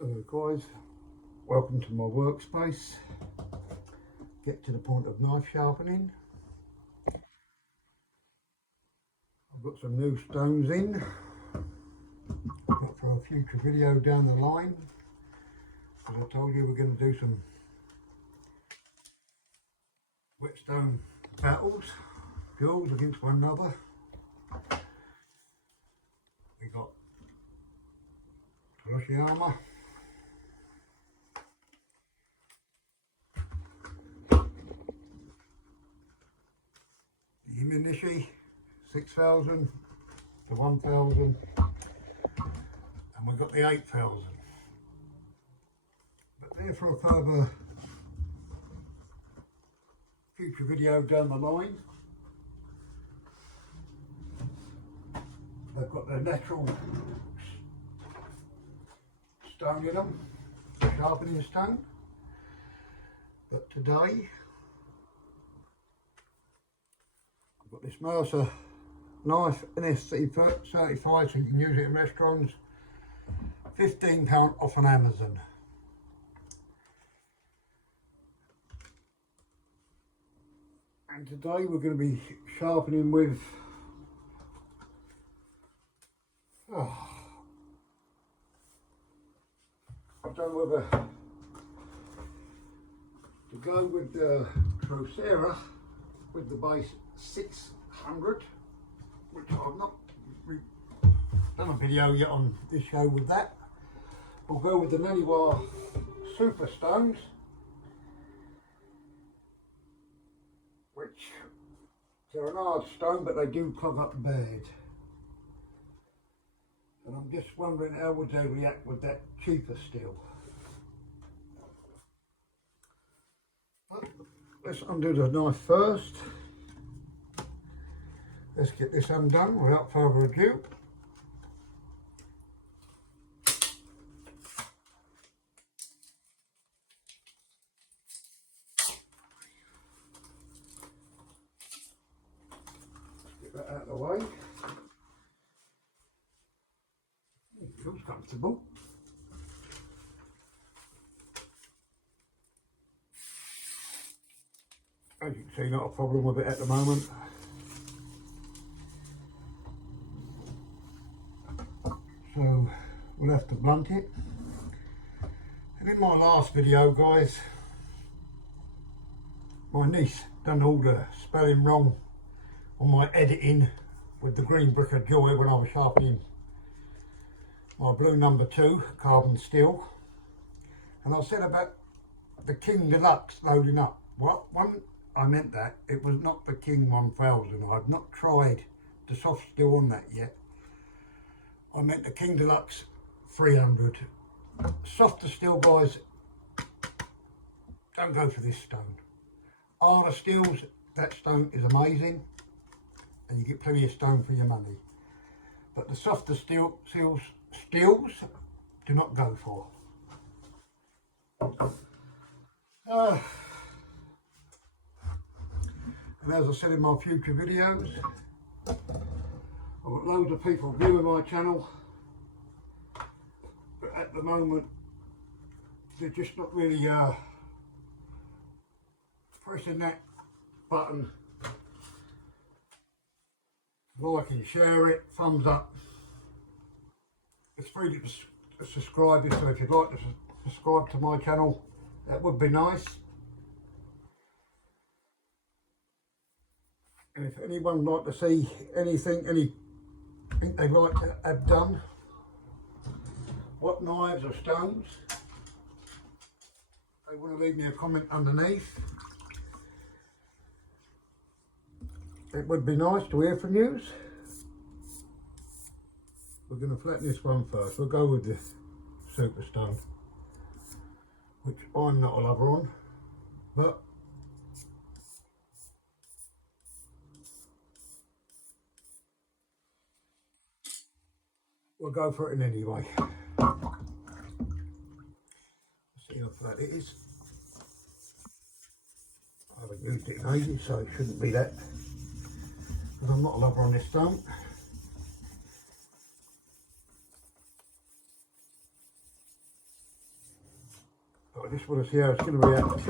Hello guys, welcome to my workspace. Get to the point of knife sharpening. I've got some new stones in. Got for a future video down the line. As I told you, we're going to do some whetstone battles, duels against one another. We got armor. The Imanishi 6,000 to 1,000, and we've got the 8,000. But there for a further future video down the line. They've got their natural stone in them, the sharpening stone. But today I've got this Mercer knife, NSC certified, so you can use it in restaurants. £15 off on Amazon. And today we're going to be sharpening with I've done whether to go with the Trocera with the base 600, which I've not done a video yet on this show with that. We'll go with the Naniwa Super Stones, which they're an hard stone, but they do clog up bad. And I'm just wondering how would they react with that cheaper steel. But let's undo the knife first. Let's get this undone without further ado. Get that out of the way. It feels comfortable. As you can see, not a problem with it at the moment. So we'll have to blunt it. And in my last video, guys, my niece done all the spelling wrong on my editing with the green brick of joy when I was sharpening my blue number 2 carbon steel. And I said about the King Deluxe loading up. Well, when I meant that, it was not the King 1000. I've not tried the soft steel on that yet. I meant the King Deluxe 300. Softer steel, guys, don't go for this stone. Harder steels, that stone is amazing, and you get plenty of stone for your money. But the softer steels do not go for. And as I said in my future videos, I've got loads of people viewing my channel, but at the moment they're just not really pressing that button, like and share it, thumbs up. It's free to subscribe, so if you'd like to subscribe to my channel, that would be nice. And if anyone would like to see anything they'd like to have done, what knives or stones, they want to leave me a comment underneath. It would be nice to hear from you. We're going to flatten this one first. We'll go with the Super Stone, which I'm not a lover on, but we'll go for it in anyway. See how flat it is. I haven't used it in ages, so it shouldn't be that, because I'm not a lover on this stone. I just want to see how it's going to react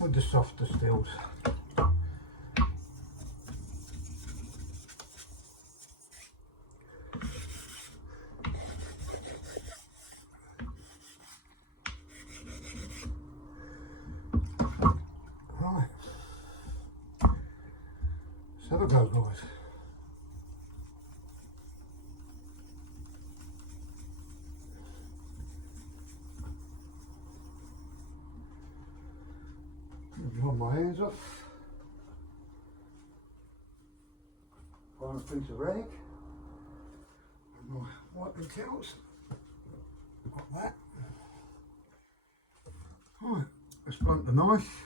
with the softer steels. Right, let's have a go, guys. Dry my hands off. Find a piece of rag and my wiping towels. Got that. Right, let's blunt the knife.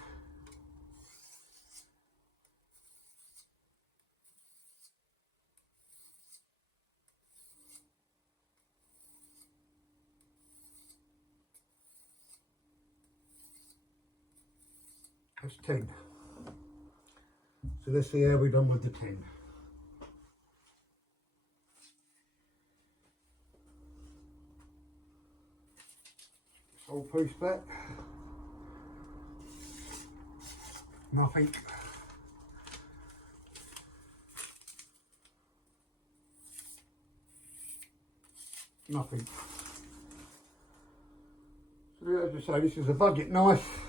That's 10. So let's see how we've done with the 10. Whole piece back. Nothing. Nothing. So as I say, this is a budget knife.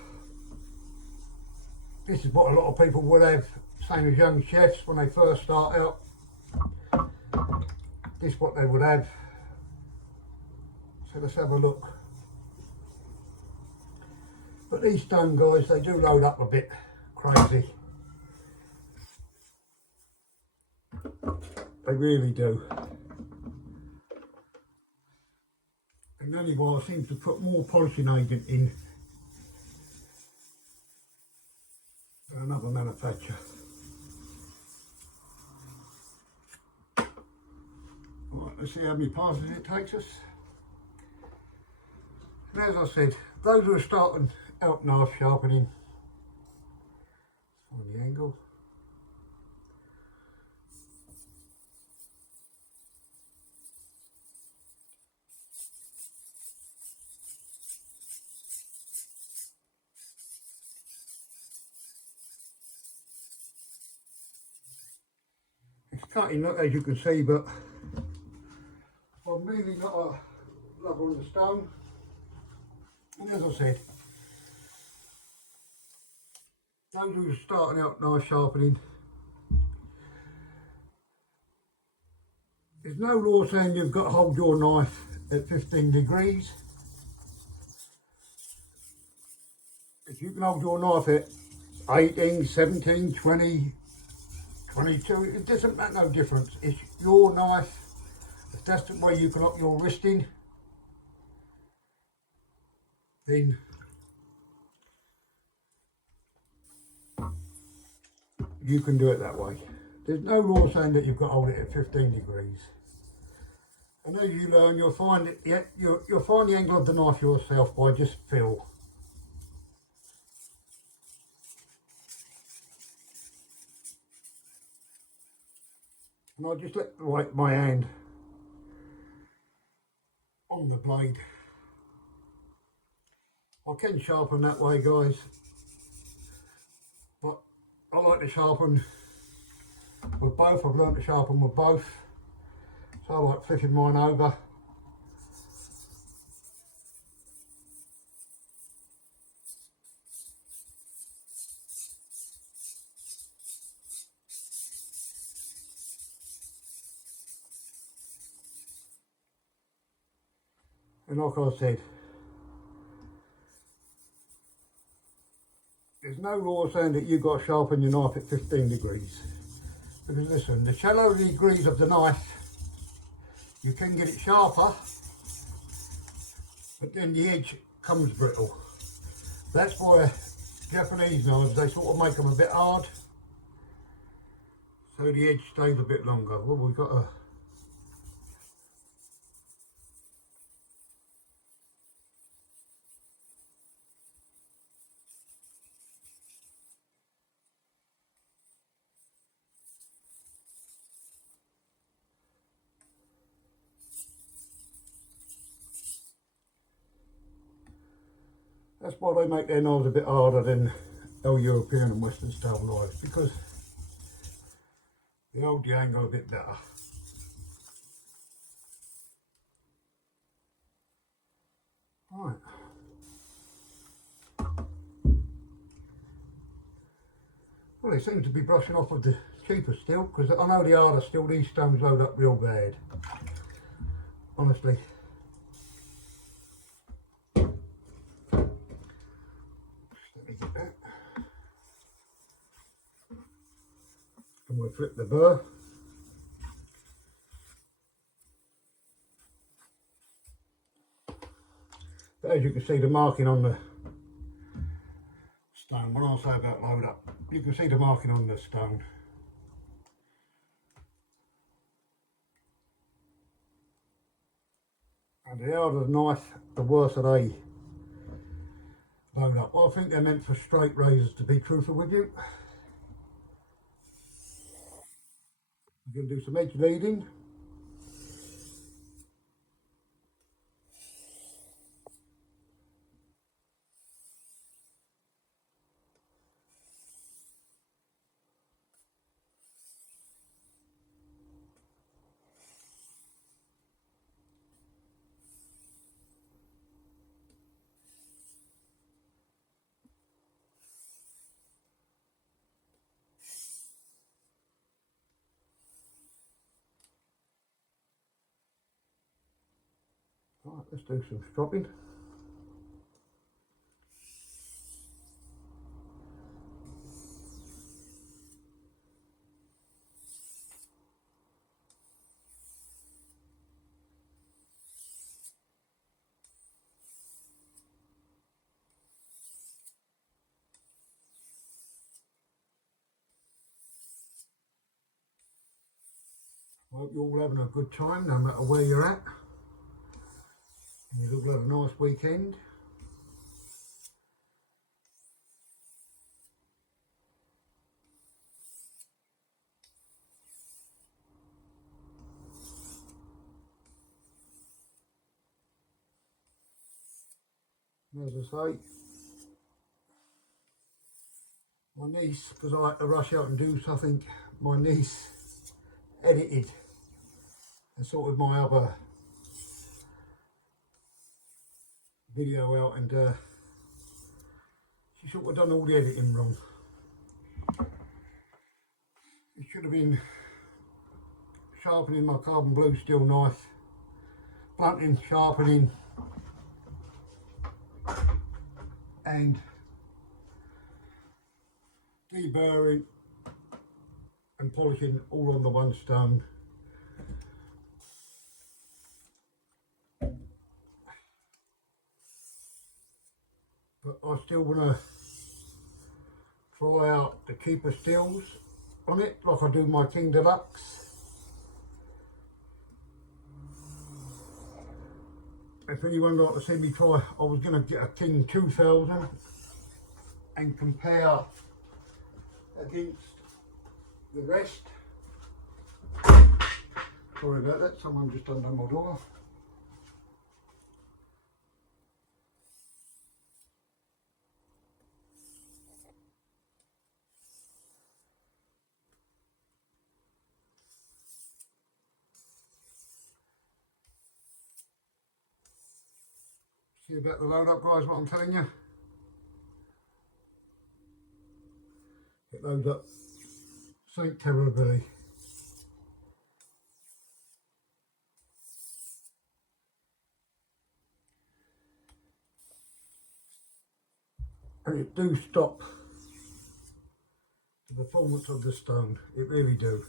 This is what a lot of people would have, same as young chefs when they first start out. This is what they would have. So let's have a look. But these stone guys, they do load up a bit crazy. They really do. And naniwa seems to put more polishing agent in than another manufacturer. Right, let's see how many passes it takes us. And as I said, those who are starting out knife sharpening, on the angle. It's cutting, as you can see, but I'm really not a lover of the stone. And as I said, those who are starting out knife sharpening, there's no law saying you've got to hold your knife at 15 degrees. If you can hold your knife at 18, 17, 20, 22, it doesn't make no difference. It's your knife. If that's the way you can lock your wrist in, then you can do it that way. There's no law saying that you've got to hold it at 15 degrees. And as you learn, you'll find it. Yeah, you'll find the angle of the knife yourself by just feel. And I just let my hand on the blade. I can sharpen that way, guys, but I like to sharpen with both. I've learned to sharpen with both, so I like flipping mine over. And like I said, there's no law saying that you've got to sharpen your knife at 15 degrees. Because listen, the shallower the degrees of the knife, you can get it sharper, but then the edge comes brittle. That's why Japanese knives, they sort of make them a bit hard, so the edge stays a bit longer. Well, we've got a That's why they make their knives a bit harder than our European and Western style knives, because they hold the angle a bit better. Right. Well, they seem to be brushing off with the cheaper steel, because I know the harder steel, these stones load up real bad. Honestly. Just let me get that. And we'll flip the burr. But as you can see, the marking on the stone, when I say about load up, you can see the marking on the stone. And the harder the knife, the worse are they load up. Well, I think they're meant for straight razors, to be truthful with you. We're going to do some edge leading. Right, let's do some stropping. I hope you're all having a good time, no matter where you're at. And you've all had a nice weekend. And as I say, my niece, because I like to rush out and do something, my niece edited and sorted my other video out, and she sort of done all the editing wrong. It should have been sharpening my carbon blue steel knife, blunting, sharpening, and deburring and polishing all on the one stone. But I still want to try out the cheaper steels on it, like I do my King Deluxe. If anyone would like to see me try, I was going to get a King 2000 and compare against the rest. Sorry about that, someone just undone my door. See about the load up, guys, what I'm telling you? It loads up so terribly. And it do stop the performance of the stone, it really do.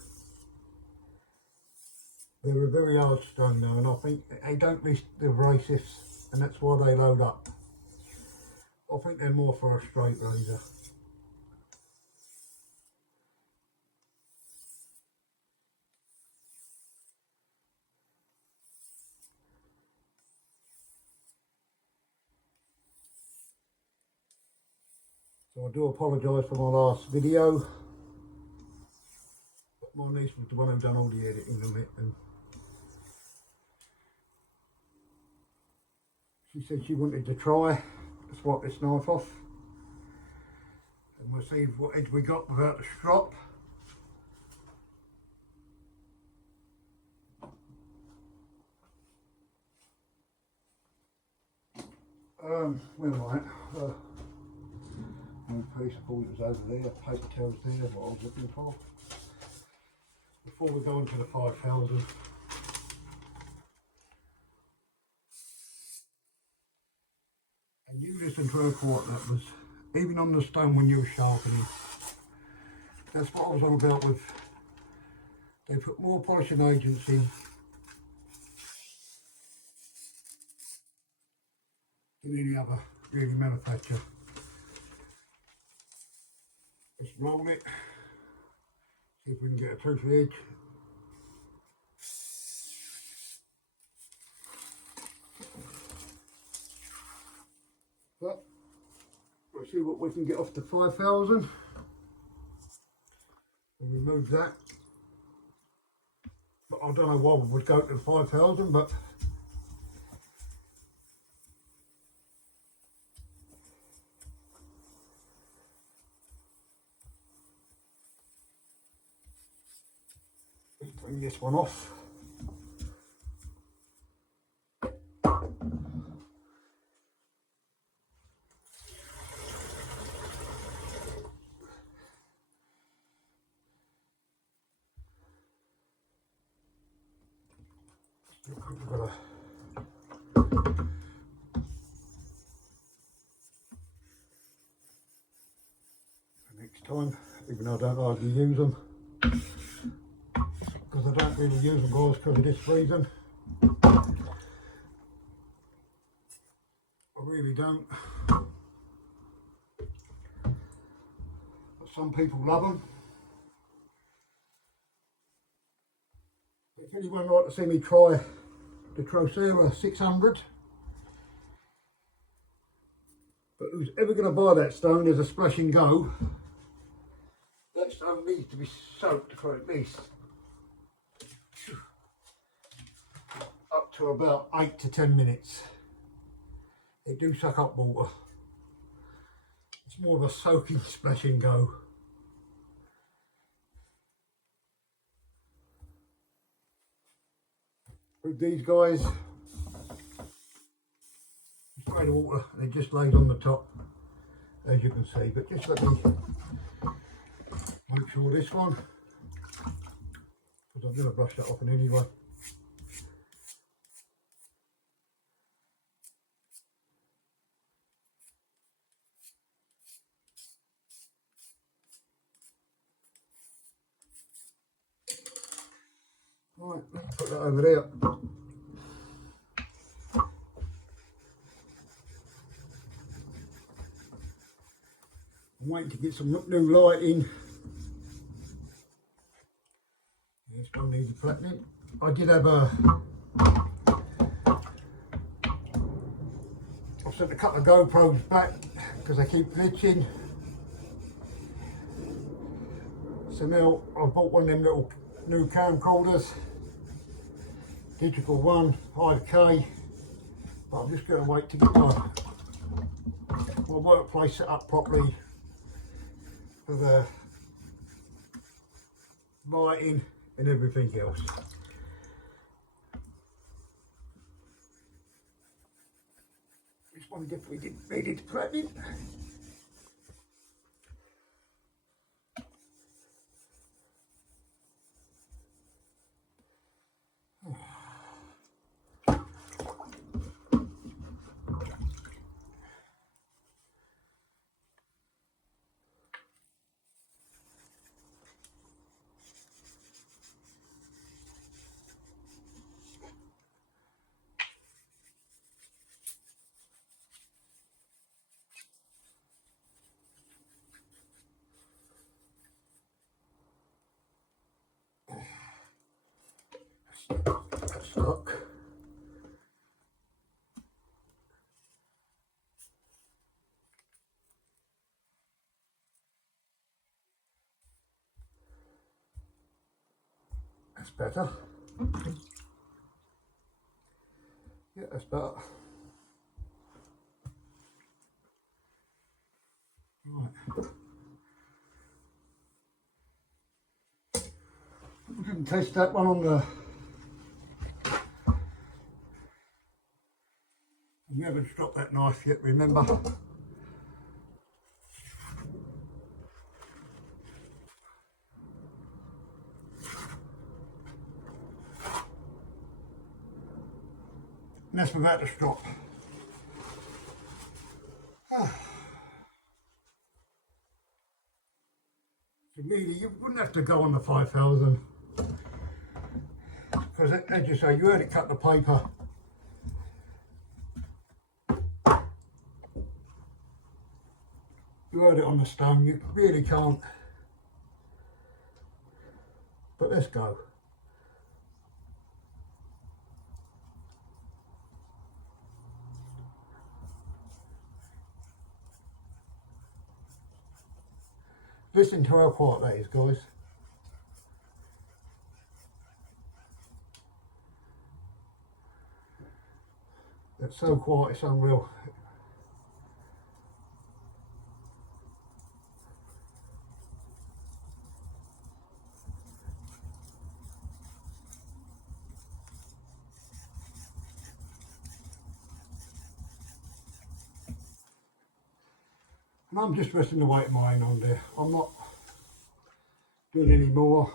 They're a very hard stone now, and I think they don't risk the abrasives, and that's why they load up. I think they're more for a straight razor. So I do apologise for my last video, but my niece was the one who done all the editing on it, and she said she wanted to try, Swap this knife off, and we'll see what edge we got without the strop. Where am I at? One piece, I thought it was over there, paper towels there, what I was looking for. Before we go into the 5,000, and you listen to her report that was, even on the stone when you were sharpening, that's what I was on about with, they put more polishing agents in than any other really manufacturer. Let's roll it, see if we can get a tooth edge. But we'll see what we can get off the 5,000. We'll remove that. But I don't know why we would go to 5,000, but let's bring this one off. Next time, even though I don't hardly use them, because I don't really use them guys because of this reason. I really don't. But some people love them. If anyone would like to see me try the Trocera 600, but who's ever going to buy that stone as a splash and go, that stone needs to be soaked for at least up to about 8 to 10 minutes. They do suck up water. It's more of a soaking splash and go. With these guys, sprayed water and it just lays on the top, as you can see. But just let me make sure this one, because I've never brushed that off in any way. Right, put that over there. I'm waiting to get some new lighting. This one needs a flattening. I did have a, I've sent a couple of GoPros back because they keep glitching. So now I bought one of them little new camcorders, digital one, 5K, but I'm just going to wait to get my workplace set up properly for the lighting and everything else. This one definitely needed flattening. That's stuck. That's better. Yeah, that's better. We didn't test that one on the... We haven't dropped that knife yet, remember? And that's without the strop. So really, you wouldn't have to go on the 5,000. Because as you say, you heard it cut the paper. You heard it on the stone, you really can't. But let's go. Listen to how quiet that is, guys. That's so quiet, it's unreal. And I'm just resting the weight of mine on there. I'm not doing any more.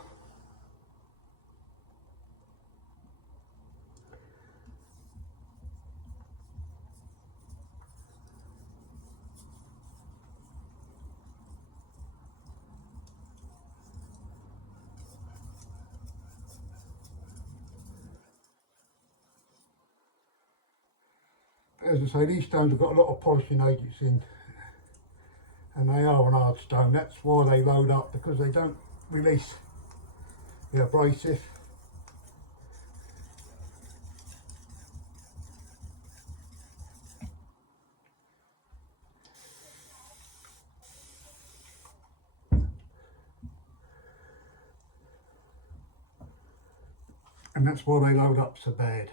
As I say, these stones have got a lot of polishing agents in, and they are an hard stone. That's why they load up, because they don't release the abrasive. And that's why they load up so bad.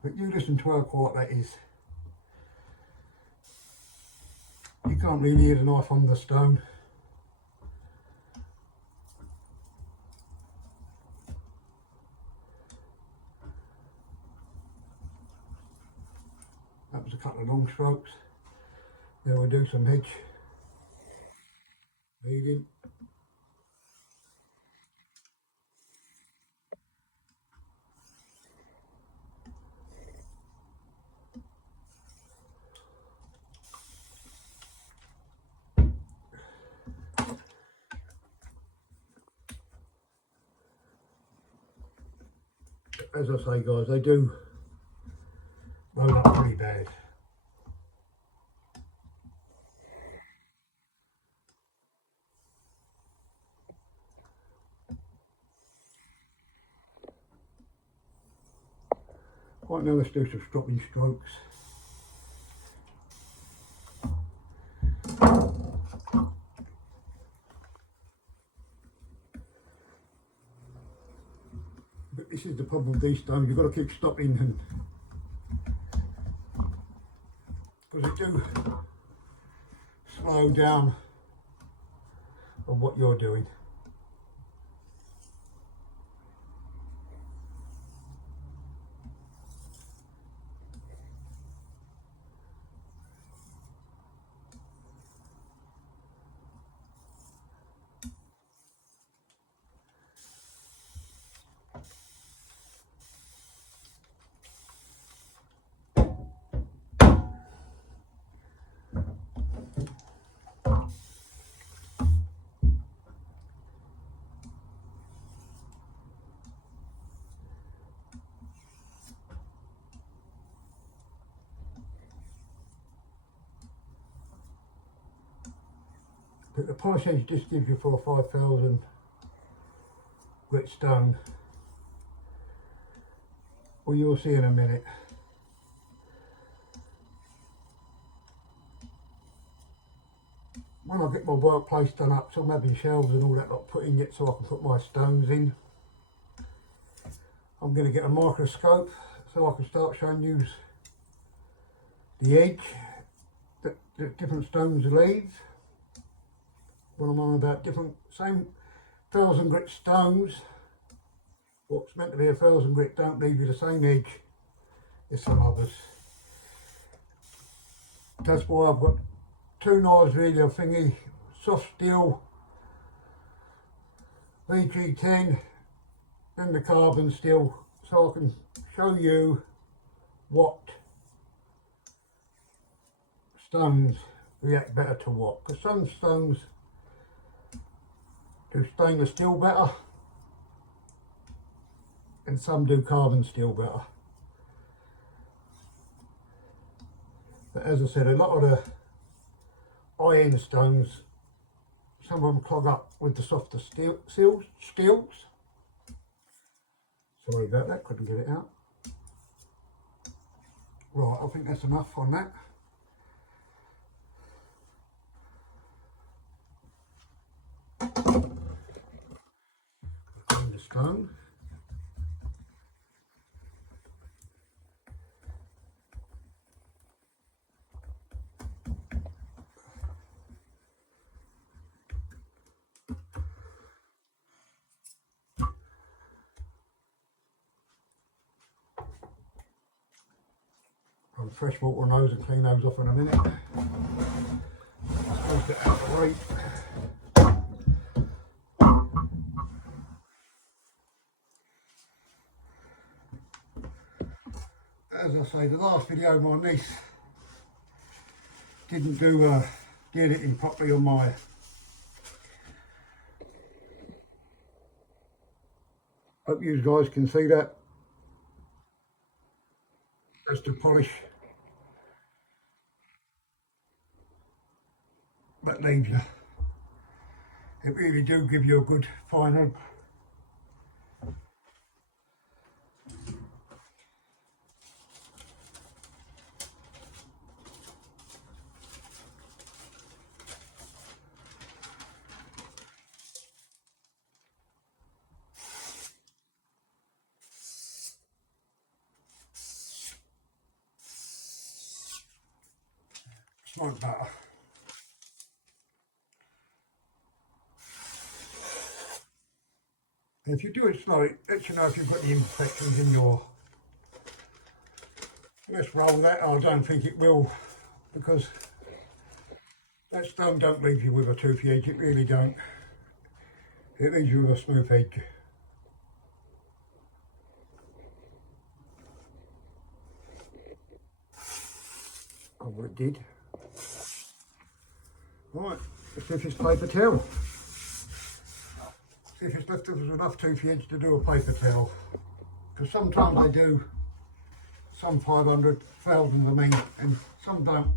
But you listen to how quiet that is. You can't really hear the knife on the stone. That was a couple of long strokes. Now we'll do some edge leading. As I say, guys, they do load up pretty bad. Right, now let's do some stropping strokes. But this is the problem with these stones, you've got to keep stopping, and because they do slow down on what you're doing. But the polish edge just gives you for a 5,000 grit stone Well, you'll see in a minute. When I get my workplace done up, so I'm having shelves and all that lot put in yet so I can put my stones in. I'm going to get a microscope so I can start showing you the edge that different stones leave. When I'm on about different, same 1000 grit stones, what's meant to be a 1000 grit don't leave you the same edge as some others. That's why I've got two knives really, a thingy, soft steel VG10 and the carbon steel, so I can show you what stones react better to what, because some stones do stainless steel better and some do carbon steel better. But as I said, a lot of the high-end stones, some of them clog up with the softer steels. Sorry about that, couldn't get it out. Right, I think that's enough on that. Clean the stone. I'll fresh water those and clean those off in a minute. Let's get out of the way. As I say, the last video my niece didn't do the editing properly on my hope you guys can see that. That's the polish that leaves you. It really do give you a good fine head. Smoke butter. If you do it slow, it lets you know if you've got the imperfections in your... Let's roll that. I don't think it will, because that stone don't leave you with a toothy edge, it really don't. It leaves you with a smooth edge. Oh, well, it did. Right, let's see if it's paper towel. See if it's left us enough toothy edge to do a paper towel. Because sometimes they do, some 500, thousands I mean, and some don't,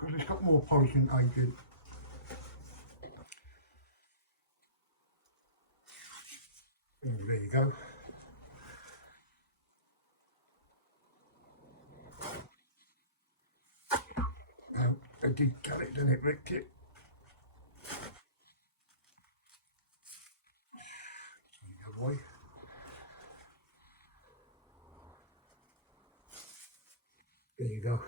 because it's got more polishing agent. And there you go. Now, I did cut it, then it ripped it. The other way. There you go.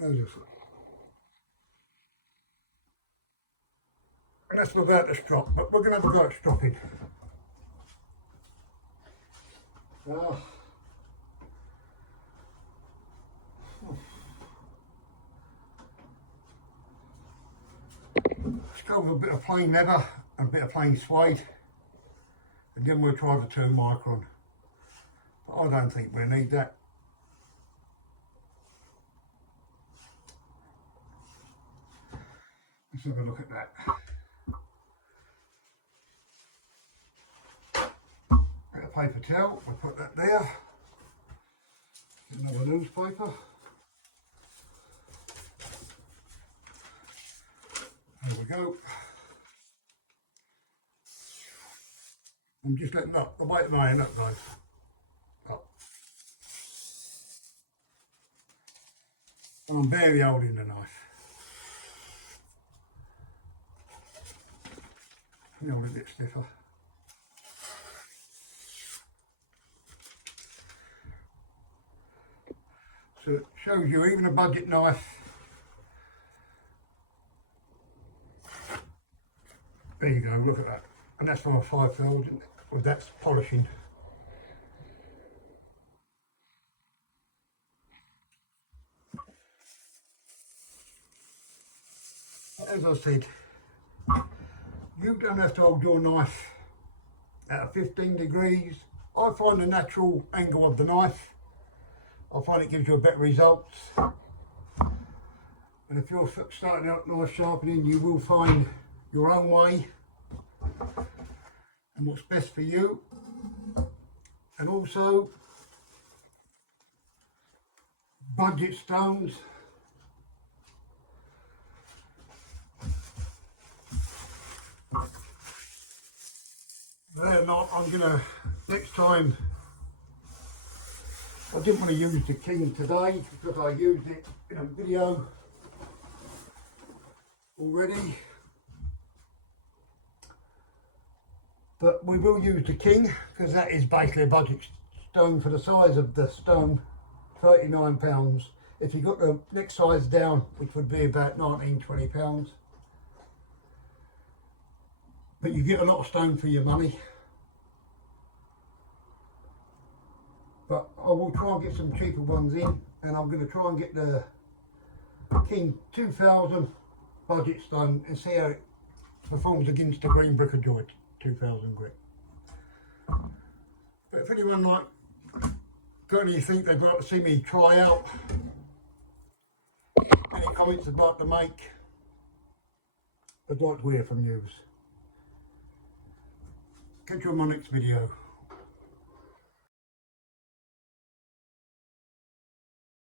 And that's without the strop, but we're going to have a go at stropping. Let's go with a bit of plain leather and a bit of plain suede, and then we'll try the 2 micron. But I don't think we need that. Let's have a look at that. Bit of paper towel, we'll put that there. Get another newspaper. There we go. I'm just letting up the weight of my hand up, guys. Up. And I'm barely holding the knife. Hold it a bit stiffer. So it shows you even a budget knife. There you go, look at that. And that's my 5000, well, that's polishing. As I said, you don't have to hold your knife at 15 degrees. I find the natural angle of the knife, I find it gives you a better results. And if you're starting out knife sharpening, you will find your own way and what's best for you. And also, budget stones. They're not, I'm gonna, next time, I didn't want to use the King today because I used it in a video already. But we will use the King because that is basically a budget stone for the size of the stone, £39. If you got the next size down, which would be about £19–20. But you get a lot of stone for your money. But I will try and get some cheaper ones in, and I'm going to try and get the King 2000 budget stone and see how it performs against the green brick joint 2000 grit. But if anyone got anything they'd like to see me try out, any comments they'd like to make, I'd like to hear from you. Catch you on my next video.